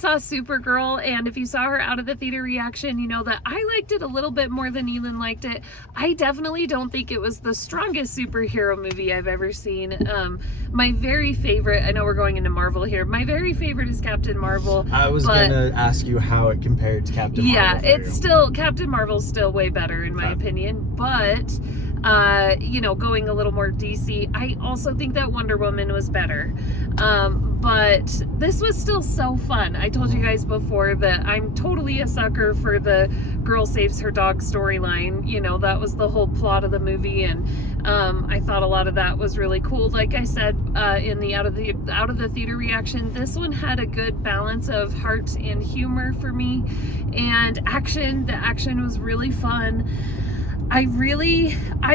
Saw Supergirl, and if you saw her out of the theater reaction, you know that I liked it a little bit more than Elin liked it. I definitely don't think it was the strongest superhero movie I've ever seen. My very favorite, I know we're going into Marvel here, my very favorite is Captain Marvel. I was gonna ask you how it compared to Captain Marvel. Yeah, it's still, Captain Marvel's still way better in my opinion, but you know, going a little more DC, I also think that Wonder Woman was better. But this was still so fun. I told you guys before that I'm totally a sucker for the girl saves her dog storyline. You know, that was the whole plot of the movie, and I thought a lot of that was really cool. Like I said in the out of the theater reaction, this one had a good balance of heart and humor for me, and action. The action was really fun. I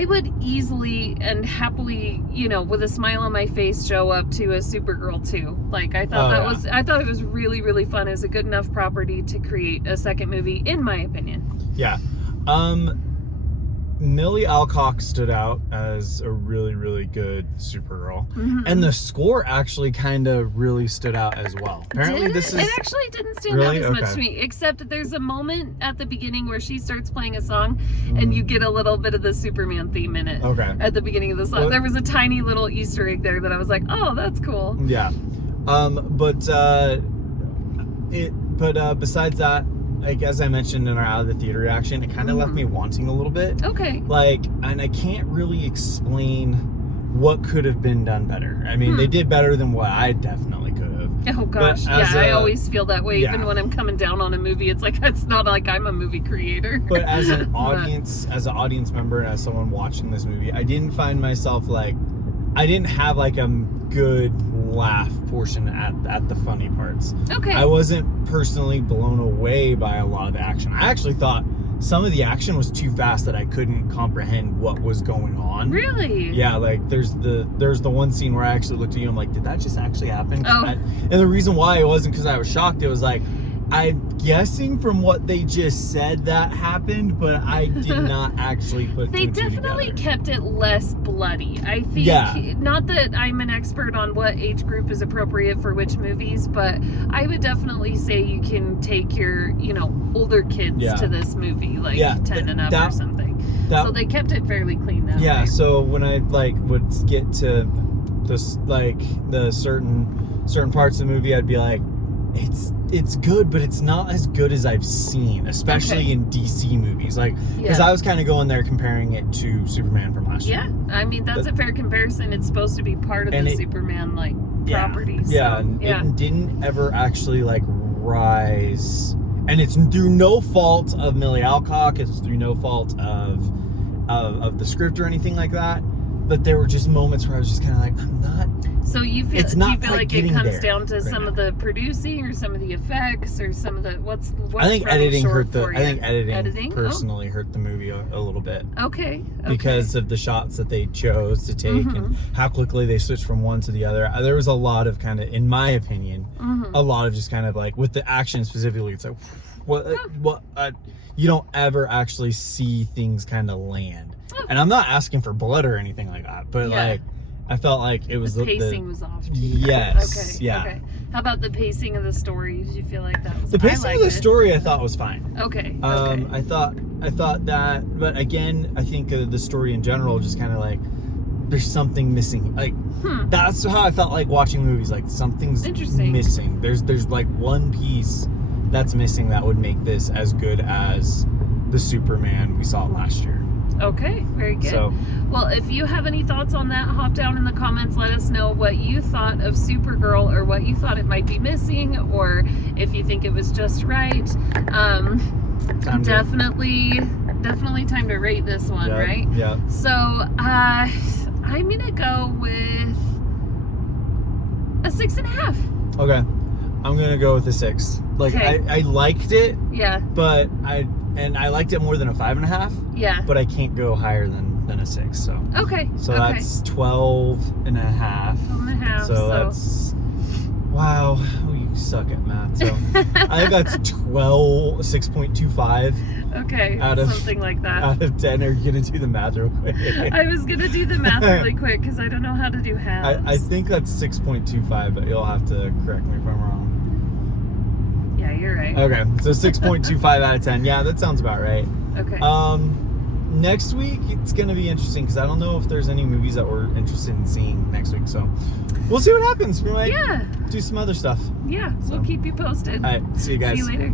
would easily and happily, you know, with a smile on my face, show up to a Supergirl 2. Like, I thought I thought it was really, really fun. It was a good enough property to create a second movie, in my opinion. Yeah. Millie Alcock stood out as a really, really good Supergirl. And the score actually kind of really stood out as well. Apparently it actually didn't stand out as much to me, except that there's a moment at the beginning where she starts playing a song and you get a little bit of the Superman theme in it at the beginning of the song. There was a tiny little Easter egg there that I was like, oh, that's cool. Yeah. Besides that, like, as I mentioned in our out of the theater reaction, it kind of left me wanting a little bit. Okay. Like, and I can't really explain what could have been done better. I mean, they did better than what I definitely could have. Oh gosh, I always feel that way. Even when I'm coming down on a movie, it's like, it's not like I'm a movie creator. But as an audience, as an audience member, and as someone watching this movie, I didn't find myself like, I didn't have like a good laugh portion at the funny parts. Okay. I wasn't personally blown away by a lot of the action. I actually thought some of the action was too fast that I couldn't comprehend what was going on. Really? Yeah, like there's the one scene where I actually looked at you and I'm like, did that just actually happen? And the reason why it wasn't because I was shocked. It was like, I'm guessing from what they just said that happened, but I did not actually put They definitely kept it less bloody. I think, not that I'm an expert on what age group is appropriate for which movies, but I would definitely say you can take your, you know, older kids to this movie, like 10 and up or something. So they kept it fairly clean that way. So when I like would get to this, like the certain parts of the movie, I'd be like, it's good, but it's not as good as I've seen, especially in DC movies. Like, because I was kind of going there comparing it to Superman from last year. Yeah, I mean, that's a fair comparison. It's supposed to be part of the Superman, like, property. Yeah, so, it didn't ever actually, like, rise. And it's through no fault of Millie Alcock. It's through no fault of the script or anything like that. But there were just moments where I was just kind of like, I'm not... So do you feel like it comes down to some of the producing or some of the effects or some of the what's I think editing hurt the I think editing personally hurt the movie a little bit. Okay. Because of the shots that they chose to take and how quickly they switched from one to the other. There was a lot of kind of, in my opinion, a lot of just kind of like with the action specifically, it's like you don't ever actually see things kind of land. And I'm not asking for blood or anything like that, but like I felt like it was the pacing was off. Yes. Okay. Okay. How about the pacing of the story? Did you feel like that was? The pacing of the story I thought was fine. Okay. I thought that, but again, I think the story in general just kind of like there's something missing. Like that's how I felt like watching movies. Like something's missing. There's like one piece that's missing that would make this as good as the Superman we saw last year. Okay, very good. Well, if you have any thoughts on that, hop down in the comments. Let us know what you thought of Supergirl or what you thought it might be missing or if you think it was just right. Definitely time to rate this one, right? Yeah. So, I'm going to go with a 6.5. Okay. I'm going to go with a 6. Like, I liked it. Yeah. But I liked it more than a 5.5. Yeah. But I can't go higher than a 6. So. Okay. So that's 12 and a half. 12 and a half. So that's, wow. Oh, you suck at math. So I think that's 6.25. Okay. Something like that. Out of 10. Are you going to do the math real quick? I was going to do the math really quick because I don't know how to do halves. I think that's 6.25, but you'll have to correct me if I'm wrong. Okay, so 6.25 out of 10. Yeah, that sounds about right. Okay. Next week it's gonna be interesting because I don't know if there's any movies that we're interested in seeing next week. So we'll see what happens. We might do some other stuff. Yeah, So. we'll keep you posted. All right, see you guys. See you later.